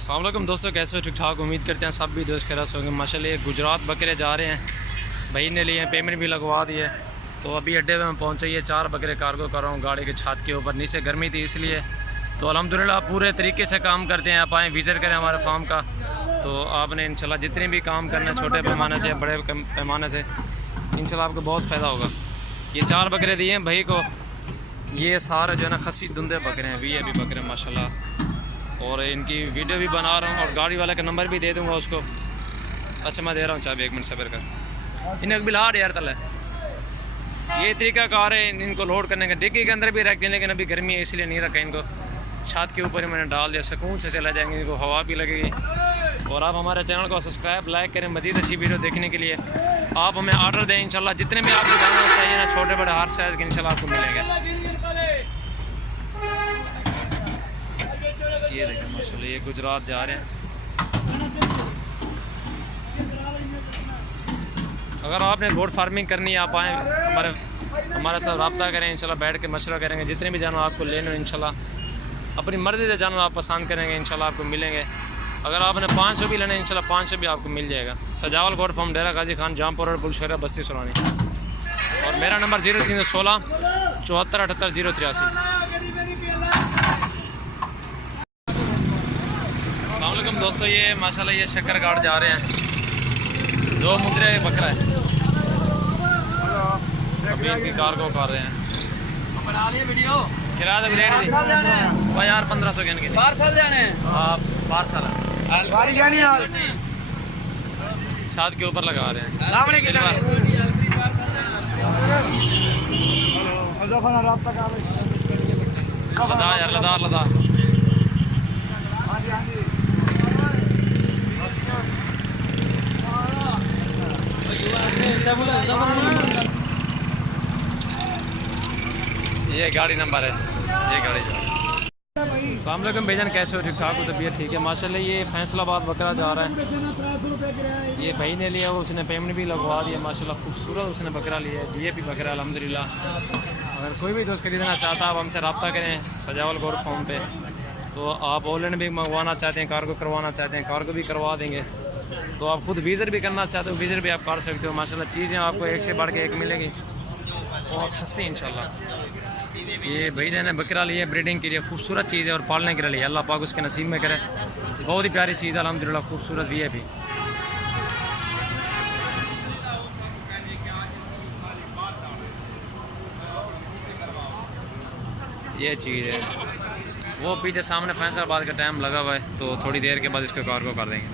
अस्सलाम वालेकुम दोस्तों, कैसे हो? ठीक ठाक, उम्मीद करते हैं सब भी दोस्त खैरियत होंगे। माशाल्लाह गुजरात बकरे जा रहे हैं, भाई ने लिए हैं, पेमेंट भी लगवा दी है। तो अभी अड्डे में पहुँचे, ये 4 बकरे कार्गो कर रहा हूँ गाड़ी के छत के ऊपर। नीचे गर्मी थी इसलिए, तो अल्हम्दुलिल्लाह पूरे तरीके से काम करते हैं। आप आएँ, विजिट करें हमारे फार्म का, तो आपने इंशाल्लाह जितने भी काम करना है छोटे पैमाने से बड़े पैमाने से, इंशाल्लाह आपको बहुत फ़ायदा होगा। ये 4 बकरे दिए हैं भाई को। ये सारे जो है ना खसी धुंधे बकरे हैं, भी अभी बकरे माशाल्लाह। और इनकी वीडियो भी बना रहा हूँ और गाड़ी वाले का नंबर भी दे दूँगा उसको। अच्छा मैं दे रहा हूँ चाबी, 1 मिनट सब्र कर। इन्हें बिलाड़ यार तले, ये तरीका कार है इनको लोड करने का। डिग्गी के अंदर भी रखते हैं, लेकिन अभी गर्मी है इसलिए नहीं रखा इनको। छत के ऊपर ही मैंने डाल दिया, सुकून से चला जाएंगे, इनको हवा भी लगेगी। और आप हमारे चैनल को सब्सक्राइब लाइक करें मज़ीद अच्छी वीडियो देखने के लिए। आप हमें ऑर्डर दें इंशाल्लाह, जितने भी आपको जानवर चाहिए ना, छोटे बड़े हर साइज़ के इंशाल्लाह आपको मिलेंगे। ये देखें माशाल्लाह, ये गुजरात जा रहे हैं। अगर आपने गोट फार्मिंग करनी है, आप आएँ हमारे साथ रब्ता करें, इंशाल्लाह बैठ के मशवरा करेंगे। जितने भी जानवर आपको लेने हो इंशाल्लाह अपनी मर्ज़ी से जानवर आप पसंद करेंगे, इंशाल्लाह आपको मिलेंगे। अगर आपने 500 भी लेने इंशाल्लाह 500 भी आपको मिल जाएगा। सजावल गोट फार्म, डेरा गाजी खान, जामपुर और बुलशहरा, बस्ती सुरानी। और मेरा नंबर 0316 74 78 083। अस्सलामुअलैकुम दोस्तों, ये माशाल्लाह ये शक्कर गाड़ जा रहे हैं। 2 मुद्रे बकरा है, अभी इनकी कार को कर रहे हैं। किराया तो रेट दी भाई यार 1500 के इनके। पार्सल जाने? हाँ पार्सल छत के ऊपर लगा रहे हैं। लदा यार, लदा लदा। ये गाड़ी नंबर है, ये गाड़ी जा। अस्सलाम वालेकुम भाईजान, कैसे हो? ठीक ठाक हो? तबीयत ठीक है माशाल्लाह। ये फैसलाबाद बकरा जा रहा है, ये भाई ने लिया, उसने पेमेंट भी लगवा दिया माशाल्लाह। खूबसूरत उसने बकरा लिया है, ये भी बकरा अल्हम्दुलिल्लाह। अगर कोई भी दोस्त खरीदना चाहता है आप हमसे रब्ता करें सजावल गोट फार्म पे। तो आप ऑनलाइन भी मंगवाना चाहते हैं, कार्गो करवाना चाहते हैं, कार्गो भी करवा देंगे। तो आप खुद विज़िट भी करना चाहते हो, विज़िट भी आप कर सकते हो माशाल्लाह। चीज़ें आपको एक से बढ़ के एक मिलेंगी और सस्ती इंशाल्लाह। ये भाई ने बकरा लिया ब्रीडिंग के लिए, खूबसूरत चीज़ है और पालने के लिए अल्लाह पाक उसके नसीब में करे। बहुत ही प्यारी चीज़ है अल्हम्दुलिल्लाह, खूबसूरत भी है भी। ये चीज़ है, वो पीछे सामने फैसलाबाद का टाइम लगा हुआ है, तो थोड़ी देर के बाद इसको कार्गो कर देंगे।